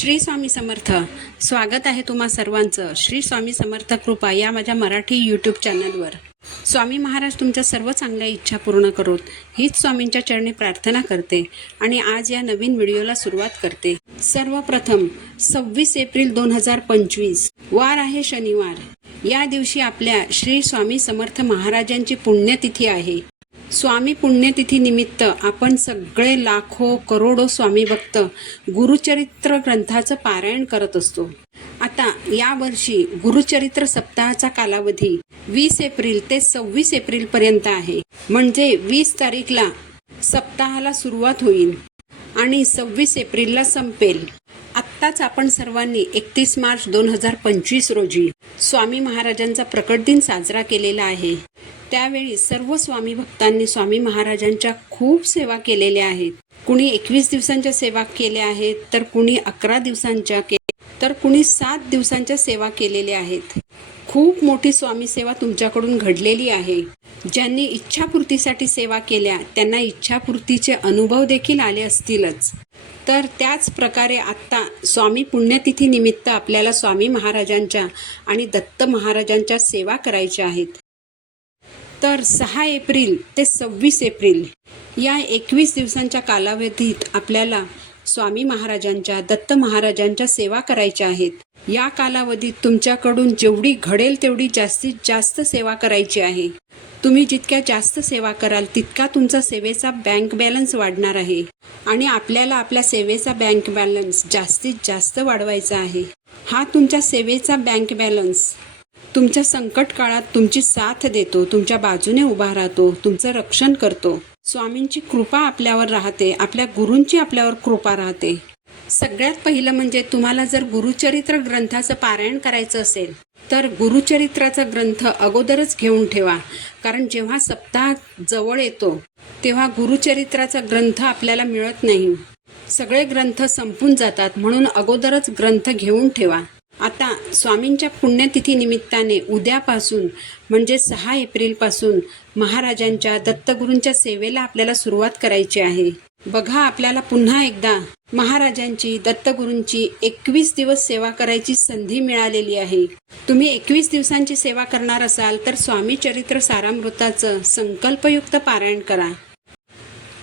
श्री स्वामी समर्थ. स्वागत आहे तुम्हा सर्वांचं श्री स्वामी समर्थ कृपा या माझ्या मराठी यूट्यूब चॅनलवर. स्वामी महाराज तुमच्या सर्व चांगल्या इच्छा पूर्ण करोत हीच स्वामींच्या चरणी प्रार्थना करते आणि आज या नवीन व्हिडिओला सुरुवात करते. सर्वप्रथम 26 एप्रिल 2025 वार आहे शनिवार. या दिवशी आपल्या श्री स्वामी समर्थ महाराजांची पुण्यतिथी आहे. स्वामी पुण्यतिथी निमित्त आपण सगळे लाखो करोडो स्वामी भक्त गुरुचरित्र ग्रंथाचं पारायण करत असतो. आता यावर्षी गुरुचरित्र सप्ताहाचा कालावधी 20 एप्रिल ते 26 एप्रिल पर्यंत आहे. म्हणजे 20 तारीखला सप्ताहाला सुरुवात होईल आणि 26 एप्रिलला संपेल. आत्ताच आपण सर्वांनी 31 मार्च 2025 रोजी स्वामी महाराजांचा प्रकट दिन साजरा केलेला आहे. त्यावेळी सर्व स्वामी भक्तांनी स्वामी महाराजांच्या खूप सेवा केलेल्या आहेत. कुणी 21 दिवसांच्या सेवा केल्या आहेत, तर कुणी 11 दिवसांच्या, तर कुणी 7 दिवसांच्या सेवा केलेल्या आहेत. खूप मोठी स्वामी सेवा तुमच्याकडून घडलेली आहे. ज्यांनी इच्छापूर्तीसाठी सेवा केल्या त्यांना इच्छापूर्तीचे अनुभव देखील आले असतीलच. तर त्याच प्रकारे आत्ता स्वामी पुण्यतिथी निमित्त आपल्याला स्वामी महाराजांच्या आणि दत्त महाराजांच्या सेवा करायच्या आहेत. तर 6 एप्रिल ते 26 एप्रिल या 21 दिवसांच्या कालावधीत आपल्याला स्वामी महाराजांच्या दत्त महाराजांच्या सेवा करायच्या आहेत. या कालावधीत तुमच्याकडून जेवढी घडेल तेवढी जास्तीत जास्त सेवा करायची आहे. तुम्ही जितक्या जास्त सेवा कराल तितका तुमचा सेवेचा बँक बॅलन्स वाढणार आहे आणि आपल्याला आपल्या सेवेचा बँक बॅलन्स जास्तीत जास्त वाढवायचा आहे. हा तुमच्या सेवेचा बँक बॅलन्स तुमच्या संकट काळात तुमची साथ देतो, तुमच्या बाजूने उभा राहतो, तुमचं रक्षण करतो. स्वामींची कृपा आपल्यावर राहते, आपल्या गुरूंची आपल्यावर कृपा राहते. सगळ्यात पहिलं म्हणजे तुम्हाला जर गुरुचरित्र ग्रंथाचं पारायण करायचं असेल तर गुरुचरित्राचा ग्रंथ अगोदरच घेऊन ठेवा. कारण जेव्हा सप्ताह जवळ येतो तेव्हा गुरुचरित्राचा ग्रंथ आपल्याला मिळत नाही. सगळे ग्रंथ संपून जातात, म्हणून अगोदरच ग्रंथ घेऊन ठेवा. आता स्वामींच्या पुण्यतिथी निमित्ताने उद्यापासून म्हणजे 6 एप्रिलपासून महाराजांच्या दत्तगुरूंच्या सेवेला आपल्याला सुरुवात करायची आहे. बघा, आपल्याला पुन्हा एकदा महाराजांची दत्तगुरूंची 21 दिवस सेवा करायची संधी मिळालेली आहे. तुम्ही 21 दिवसांची सेवा करणार असाल तर स्वामी चरित्र सारामृताचं संकल्पयुक्त पारायण करा.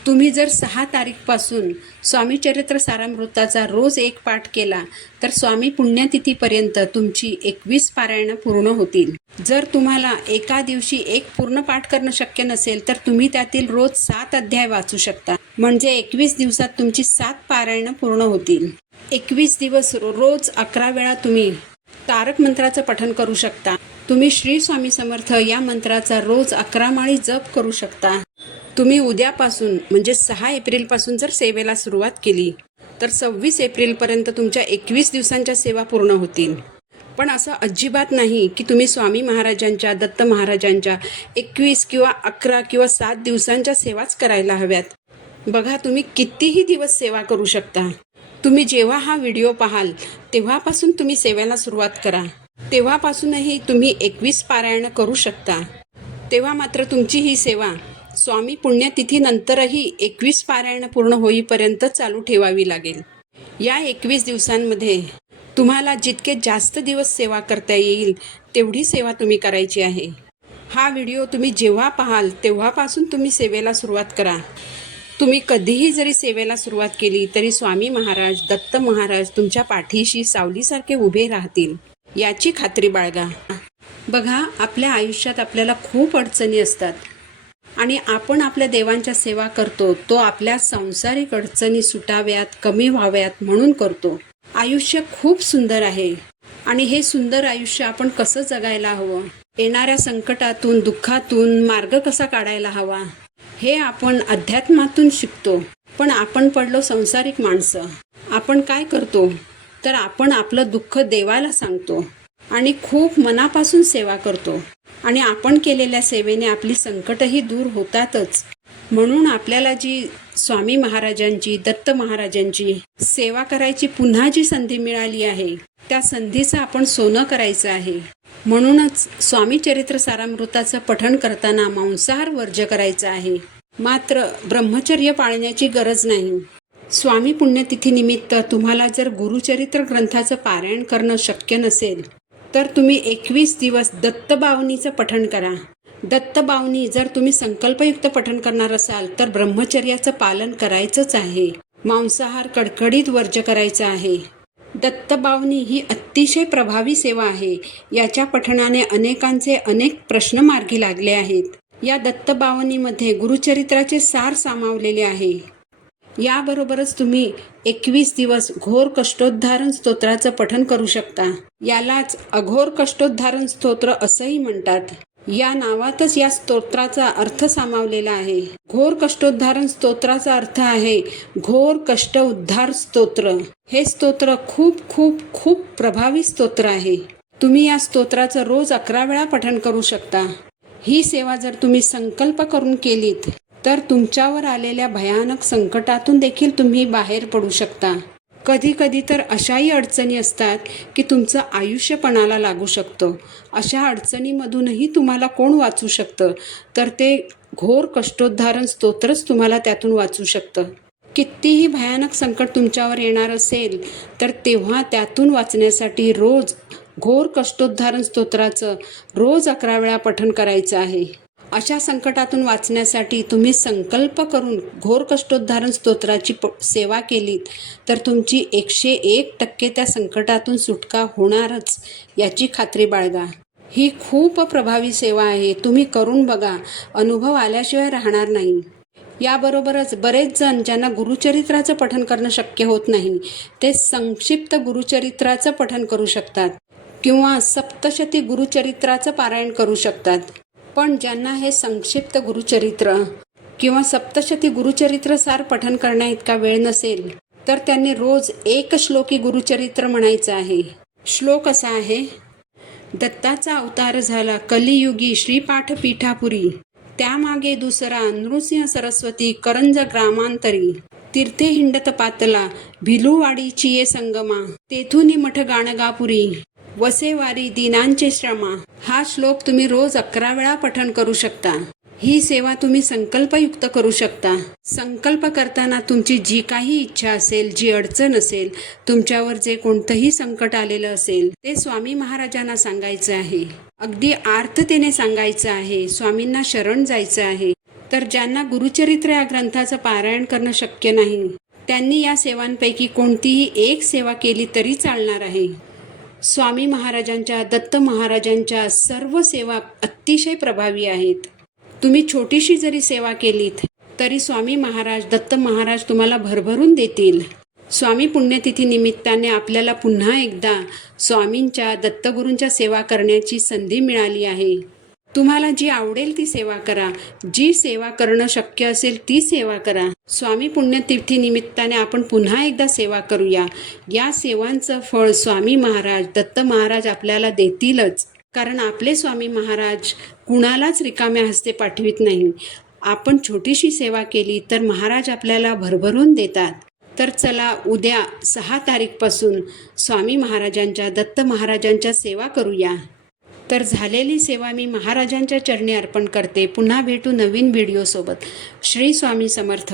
तुम्ही जर 6 तारीखपासून स्वामी चरित्र सारामृताचा रोज 1 पाठ केला तर स्वामी पुण्यतिथीपर्यंत तुमची 21 पारायणं पूर्ण होतील. जर तुम्हाला एका दिवशी 1 पूर्ण पाठ करणं शक्य नसेल तर तुम्ही त्यातील रोज 7 अध्याय वाचू शकता. म्हणजे 21 दिवसात तुमची 7 पारायणं पूर्ण होतील. 21 दिवस रोज 11 वेळा तुम्ही तारक मंत्राचं पठण करू शकता. तुम्ही श्री स्वामी समर्थ या मंत्राचा रोज 11 माळी जप करू शकता. तुम्ही उद्यापासून म्हणजे 6 एप्रिलपासून जर सेवेला सुरुवात केली तर 26 एप्रिलपर्यंत तुमच्या 21 दिवसांच्या सेवा पूर्ण होतील. पण असं अजिबात नाही की तुम्ही स्वामी महाराजांच्या दत्त महाराजांच्या 21 किंवा 11 किंवा 7 दिवसांच्या सेवाच करायला हव्यात. बघा, तुम्ही कितीही दिवस सेवा करू शकता. तुम्ही जेव्हा हा व्हिडिओ पाहाल तेव्हापासून तुम्ही सेवेला सुरुवात करा. तेव्हापासूनही तुम्ही 21 पारायणं करू शकता. तेव्हा मात्र तुमची ही सेवा स्वामी पुण्यतिथीनंतरही 21 पारायणं पूर्ण होईपर्यंत चालू ठेवावी लागेल. या 21 दिवसांमध्ये तुम्हाला जितके जास्त दिवस सेवा करता येईल तेवढी सेवा तुम्ही करायची आहे. हा व्हिडिओ तुम्ही जेव्हा पाहाल तेव्हापासून तुम्ही सेवेला सुरुवात करा. तुम्ही कधीही जरी सेवेला सुरुवात केली तरी स्वामी महाराज दत्त महाराज तुमच्या पाठीशी सावलीसारखे उभे राहतील याची खात्री बाळगा. बघा, आपल्या आयुष्यात आपल्याला खूप अडचणी असतात आणि आपण आपल्या देवांच्या सेवा करतो तो आपल्या सांसारिक अडचणी सुटाव्यात, कमी व्हाव्यात म्हणून करतो. आयुष्य खूप सुंदर आहे आणि हे सुंदर आयुष्य आपण कसं जगायला हवं, येणाऱ्या संकटातून दुःखातून मार्ग कसा काढायला हवा हे आपण अध्यात्मातून शिकतो. पण आपण पडलो संसारिक माणसं. आपण काय करतो तर आपण आपलं दुःख देवाला सांगतो आणि खूप मनापासून सेवा करतो आणि आपण केलेल्या सेवेने आपली संकटही दूर होतातच. म्हणून आपल्याला जी स्वामी महाराजांची दत्त महाराजांची सेवा करायची पुन्हा जी संधी मिळाली आहे त्या संधीचं आपण सोनं करायचं आहे. म्हणूनच स्वामी चरित्र सारामृताचं पठण करताना मांसाहार वर्ज्य करायचं आहे. मात्र ब्रह्मचर्य पाळण्याची गरज नाही. स्वामी पुण्यतिथीनिमित्त तुम्हाला जर गुरुचरित्र ग्रंथाचं पारायण करणं शक्य नसेल तर तुम्ही 21 दिवस दत्तबावनीचं पठण करा. दत्तबावनी जर तुम्ही संकल्पयुक्त पठण करणार असाल तर ब्रह्मचर्याचं पालन करायचंच आहे. मांसाहार कडकडीत वर्ज्य करायचा आहे. दत्तबावनी ही अतिशय प्रभावी सेवा आहे. याच्या पठणाने अनेकांचे अनेक प्रश्न मार्गी लागले आहेत. या दत्तबावनीमध्ये गुरुचरित्राचे सार सामावलेले आहे. याबरोबरच तुम्ही 21 दिवस घोर कष्टोद्धारण स्तोत्राचं पठण करू शकता. यालाच अघोर कष्टोद्धारण स्तोत्र असंही म्हणतात. या नावातच या स्तोत्राचा अर्थ सामावलेला आहे. घोर कष्टोद्धारण स्तोत्राचा अर्थ आहे घोर कष्ट उद्धार स्तोत्र. हे स्तोत्र खूप खूप खूप प्रभावी स्तोत्र आहे. तुम्ही या स्तोत्राचं रोज 11 वेळा पठण करू शकता. ही सेवा जर तुम्ही संकल्प करून केलीत तर तुमच्यावर आलेल्या भयानक संकटातून देखील तुम्ही बाहेर पडू शकता. कधी कधी तर अशाही अडचणी असतात की तुमचं आयुष्य पणाला लागू शकतं. अशा अडचणीमधूनही तुम्हाला कोण वाचू शकतं तर ते घोर कष्टोद्धारण स्तोत्रच तुम्हाला त्यातून वाचू शकतं. कितीही भयानक संकट तुमच्यावर येणार असेल तर तेव्हा त्यातून वाचण्यासाठी रोज घोर कष्टोद्धारण स्तोत्राचं रोज 11 वेळा पठण करायचं आहे. अशा संकटातून वाचण्यासाठी तुम्ही संकल्प करून घोर कष्टोद्धारण स्तोत्राची सेवा केलीत तर तुमची 101% त्या संकटातून सुटका होणारच याची खात्री बाळगा. ही खूप प्रभावी सेवा आहे. तुम्ही करून बघा. अनुभव आल्याशिवाय राहणार नाही. याबरोबरच बरेच जण ज्यांना गुरुचरित्राचं पठण करणं शक्य होत नाही ते संक्षिप्त गुरुचरित्राचं पठण करू शकतात किंवा सप्तशती गुरुचरित्राचं पारायण करू शकतात. पण ज्यांना हे संक्षिप्त गुरुचरित्र किंवा सप्तशती गुरुचरित्र सार पठण करण्या इतका वेळ नसेल तर त्यांनी रोज 1 श्लोकी गुरुचरित्र म्हणायचं आहे. श्लोक असा आहे: दत्ताचा अवतार झाला कलियुगी श्रीपाठ पीठापुरी, त्यामागे दुसरा नृसिंह सरस्वती करंज ग्रामांतरी, तीर्थे हिंडत पातला भिलुवाडीची ये संगमा, तेथुनी मठ गाणगापुरी, वसेवारी दीनांचे श्रमा. हा श्लोक तुम्ही रोज 11 वेळा पठण करू शकता. ही सेवा तुम्ही संकल्पयुक्त करू शकता. संकल्प करताना तुमची जी काही इच्छा असेल, जी अडचण असेल, तुमच्यावर जे कोणतंही संकट आलेलं असेल ते स्वामी महाराजांना सांगायचं आहे. अगदी आर्ततेने सांगायचं आहे. स्वामींना शरण जायचं आहे. तर ज्यांना गुरुचरित्र या ग्रंथाचं पारायण करणं शक्य नाही त्यांनी या सेवांपैकी कोणतीही एक सेवा केली तरी चालणार आहे. स्वामी महाराजांच्या, दत्त महाराजांच्या सर्व सेवा अतिशय प्रभावी आहेत. तुम्ही छोटीशी जरी सेवा केलीत तरी स्वामी महाराज, दत्त महाराज तुम्हाला भरभरून देतील. स्वामी पुण्यतिथी निमित्ताने आपल्याला पुन्हा एकदा स्वामींच्या, दत्तगुरूंच्या सेवा करण्याची संधी मिळाली आहे. तुम्हाला जी आवडेल ती सेवा करा. जी सेवा करणं शक्य असेल ती सेवा करा. स्वामी पुण्यतिथी निमित्ताने आपण पुन्हा एकदा सेवा करूया. या सेवांचं फळ स्वामी महाराज, दत्त महाराज आपल्याला देतीलच. कारण आपले स्वामी महाराज कुणालाच रिकाम्या हस्ते पाठवित नाही. आपण छोटीशी सेवा केली तर महाराज आपल्याला भरभरून देतात. तर चला उद्या 6 तारीखपासून स्वामी महाराजांच्या, दत्त महाराजांच्या सेवा करूया. तर झालेली सेवा मी महाराजांच्या चरणी अर्पण करते. पुन्हा भेटू नवीन व्हिडिओसोबत. श्री स्वामी समर्थ.